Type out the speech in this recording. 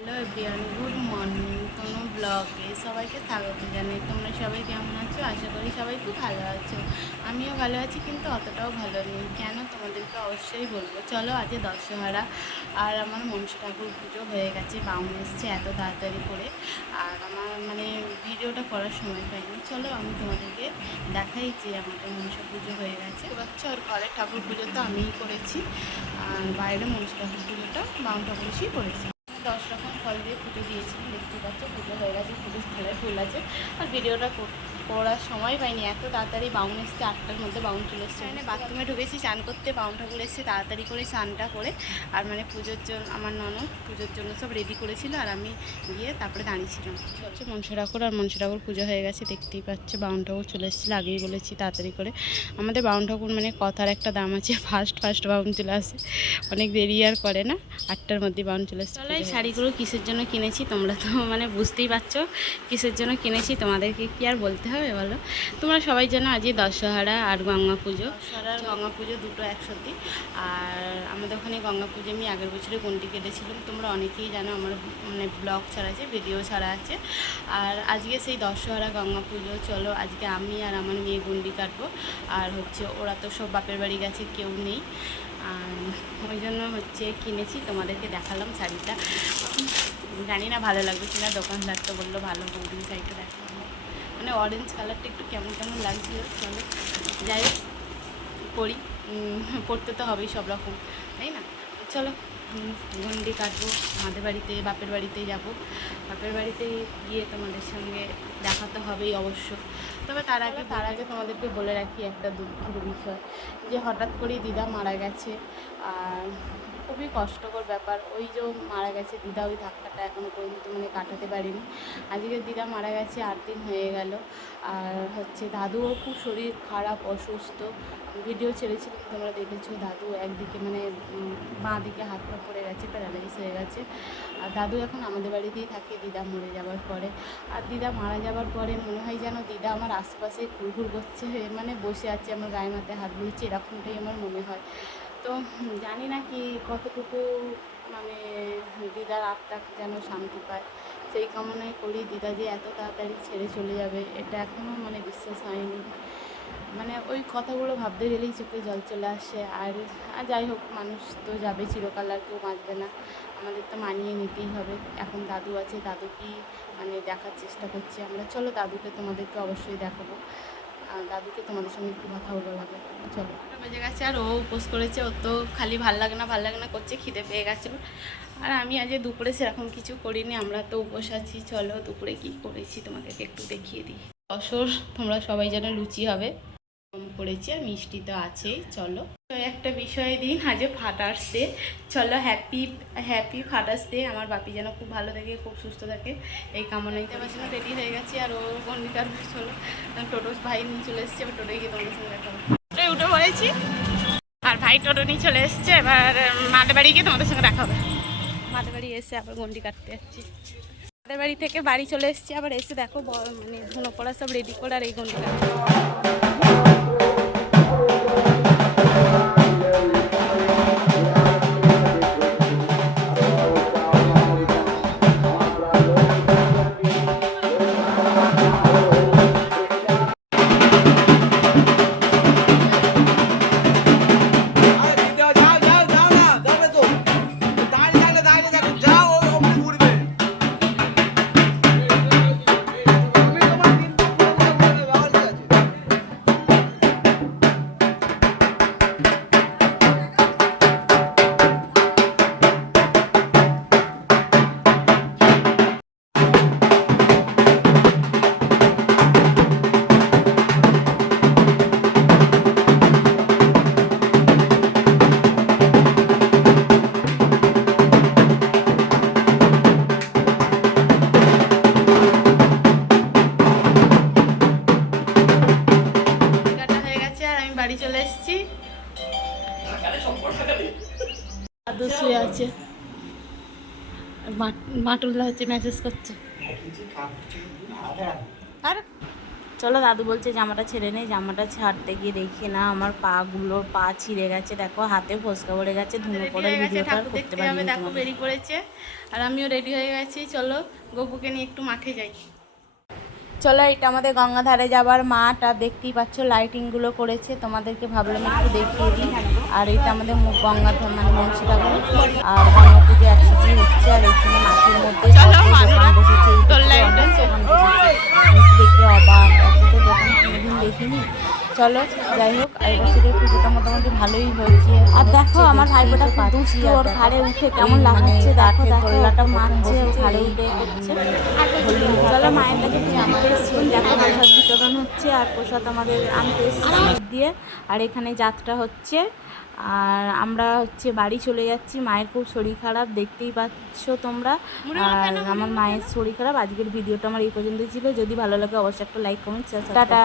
Hello everyone, good morning. কোনো ব্লগে সবাইকে স্বাগত জানাই। তোমরা সবাই কেমন আছো? আশা করি সবাই খুব ভালো আছো। আমিও ভালো আছি, কিন্তু অতটাও ভালো নেই। কেন তোমাদেরকে অবশ্যই বলব। চলো আজ দশহারা। আর আমার মনসা ঠাকুর পুজো হয়ে গেছে, বাউন এসছে এত তাড়াতাড়ি করে। আর আমার মানে ভিডিওটা করার সময় পাইনি। চলো আমি তোমাদেরকে দেখাই যে আমাদের মনসা পুজো হয়ে গেছে। বাচ্চা আর ঘরের ঠাকুর পুজো তো আমিই করেছি। আর বাইরে মনসা ঠাকুর পুজোটা বাউন ঠাকুর করেছি। দশ রকম ফল দিয়ে পুজো দিয়েছিলাম দেখতে পাচ্ছ পুজো হয়ে গেছে পুজোর থালায় ফুল আছে। আর ভিডিওটা করার সময় পাইনি এত তাড়াতাড়ি বাউন এসছে আটটার মধ্যে বাউন চলে এসছে। মানে বাথরুমে ঢুকেছি চান করতে বাউন ঠাকুর এসছে তাড়াতাড়ি করে স্নানটা করে আর মানে পুজোর জন্য আমার ননদ পুজোর জন্য সব রেডি করেছিল আর আমি গিয়ে তারপরে দাঁড়িয়েছিলাম। হচ্ছে মনসা ঠাকুর আর মনসা ঠাকুর পুজো হয়ে গেছে দেখতেই পাচ্ছে বাউন ঠাকুর চলে এসেছিল আগেই বলেছি তাড়াতাড়ি করে। আমাদের বাউন ঠাকুর মানে কথার একটা দাম আছে ফার্স্ট ফার্স্ট বাউন চলে আসে অনেক দেরি আর করে না আটটার মধ্যে বাউন চলে এসছে শাড়িগুলো কিসের জন্য কিনেছি তোমরা তো মানে বুঝতেই পারছ। কিসের জন্য কিনেছি তোমাদেরকে কি আর বলতে হবে বলো? তোমরা সবাই জানো আজকে দশহারা আর গঙ্গা পুজো। দশহারা গঙ্গা পুজো দুটো একসাথে। আর আমাদের ওখানে গঙ্গা পুজো আমি আগের বছরে গন্ডি কেটেছিলাম। তোমরা অনেকেই জানো আমার মানে ব্লগ ছাড়া আছে, ভিডিও ছাড়া আছে। আর আজকে সেই দশহারা গঙ্গা পুজো, চলো আজকে আমি আর আমার মেয়ে গন্ডি কাটবো। আর হচ্ছে ওরা তো সব বাপের বাড়ি গেছে, কেউ নেই। আর ওই জন্য হচ্ছে কিনেছি, তোমাদেরকে দেখালাম শাড়িটা। জানি না ভালো লাগবে কিনা, দোকানদার তো বলল ভালো বৌদি শাড়িটা দেখালাম মানে অরেঞ্জ কালারটা একটু কেমন কেমন লাগছিল, চলো। যাই হোক পরি পরতে তো হবেই সব রকম, তাই না? চলো গন্ডি কাটবো, আমাদের বাড়িতে, বাপের বাড়িতে যাব। বাপের বাড়িতে গিয়ে তোমাদের সঙ্গে দেখা তো হবেই অবশ্য। তবে তার আগে তার আগে তোমাদেরকে বলে রাখি একটা দুঃখের বিষয়, যে হঠাৎ করেই দিদা মারা গেছে, আর খুবই কষ্টকর ব্যাপার। ওই যে মারা গেছে, দিদা ওই ধাক্কাটা এখনও পর্যন্ত মানে কাটাতে পারিনি। আজকে দিদা মারা গেছে, আট দিন হয়ে গেল। আর হচ্ছে দাদুও খুব শরীর খারাপ, অসুস্থ। ভিডিও ছেড়েছিলাম, তোমরা দেখেছ, দাদু একদিকে মানে বাঁ দিকে হাত পা পড়ে গেছে প্যারালাইস হয়ে গেছে। আর দাদু এখন আমাদের বাড়িতেই থাকে, দিদা মরে যাওয়ার পরে। আর দিদা মারা যাওয়ার পরে মনে হয় যেন দিদা আমার আশেপাশে ঘুরঘুর করছে মানে বসে আছে, আমার গায়ে মাথায় হাত বুঝছে এরকমটাই আমার মনে হয়। তো জানি না কি কতটুকু মানে দিদার আত্মা যেন শান্তি পায়। সেই কামনাই করি দিদা যে এত তাড়াতাড়ি ছেড়ে চলে যাবে, এটা এখনও মানে বিশ্বাস হয়নি। মানে ওই কথাগুলো ভাবতে গেলেই চোখে জল চলে আসে। আর আর যাই হোক, মানুষ তো যাবে চিরকাল, আর কেউ বাঁচবে না। আমাদের তো মানিয়ে নিতেই হবে। এখন দাদু আছে, দাদুকেই মানে দেখার চেষ্টা করছি। আমরা, চলো দাদুকে তোমাদেরকে অবশ্যই দেখাবো। আর দাদুকে তোমাদের সঙ্গে একটু কথা বলব লাগে। চলো। বেজে গেছে আর ও উপোস করেছে ও তো খালি ভালো লাগে না, ভালো লাগে না করছে, খিদে পেয়ে গেছে ওর। আর আমি আজ দুপুরে সেরকম কিছু করিনি, আমরা তো উপোস আছি, চলো দুপুরে কি করেছি তোমাদেরকে একটু দেখিয়ে দিই। অসর, তোমরা সবাই যেন লুচি হবে। কম করেছি মিষ্টি তো আছেই, চলো। একটা বিষয় দিন, আজ ফাটার্স ডে চলো হ্যাপি হ্যাপি ফাটার্স ডে আমার বাপি যেন খুব ভালো থাকে, খুব সুস্থ থাকে। এই কামনাই আমার জন্য রেডি হয়ে গেছি, আর ও বন্দিকার চলো টোটো ভাই নিয়ে চলে এসছে, এবার টোটোয় গিয়ে তোমাদের সঙ্গে দেখা হবে। উঠে পড়েছি, আর ভাই টোটো নিয়ে চলে এসছে, এবার মাদের বাড়ি গিয়ে তোমাদের সঙ্গে দেখা হবে। মাদের বাড়ি এসে আবার গন্ডি কাটতে যাচ্ছি। মাদের বাড়ি থেকে বাড়ি চলে এসেছি, আবার এসে দেখো মানে ধুনো পড়া সব রেডি করে আর এই গন্ডি কাটতে এসেছি। দাদু শুয়ে আছে। হচ্ছে মেসেজ করছে। আর চলো দাদু বলছে জামাটা ছেড়ে নেই জামাটা ছাড়তে গিয়ে দেখি না আমার পা গুলোর পা ছিঁড়ে গেছে। দেখো হাতে ফসকা পড়ে গেছে ধুনো পড়ে ভিডিওটা আর করতে পারিনি দেখো বেরিয়ে পড়েছে। আর আমিও রেডি হয়ে গেছি চলো গপুকে নিয়ে একটু মাঠে যাই। চলো এটা আমাদের গঙ্গাধারে যাবার মাঠ আর দেখতেই পাচ্ছ লাইটিংগুলো করেছে। তোমাদেরকে ভাবলাম একটু দেখিয়ে দিই। আর এটা আমাদের গঙ্গাধার মানে মনসি ঠাকুর। আর গঙ্গা পুজো একসাথেই হচ্ছে আর এখানে মাঠের মধ্যে কত দোকান বসেছে এই দিকে অনেক দোকান বসেছে। আমি তো দেখে অবাক। এত তো দোকান কোনোদিন দেখিনি চলো যাই হোক এই বছরের পুজোটা মোটামুটি ভালোই হয়েছে। আর দেখো আমার ভাইপোটা খুব দুষ্টু ওর ঘাড়ে উঠে কেমন লাগাচ্ছে দেখো দেখো। মারছে ঘাড়ে উঠে করছে। চলো মায়ের কাছে দেখো প্রসাদ বিতরণ হচ্ছে আর প্রসাদ আমাদের আনতে দিয়ে। আর এখানে যাত্রা হচ্ছে আর আমরা হচ্ছে বাড়ি চলে যাচ্ছি। মায়ের খুব শরীর খারাপ দেখতেই পাচ্ছ তোমরা। আর আমার মায়ের শরীর খারাপ। আজকের ভিডিওটা আমার এই পর্যন্ত ছিল। যদি ভালো লাগে অবশ্যই একটা লাইক কমেন্ট টাটা।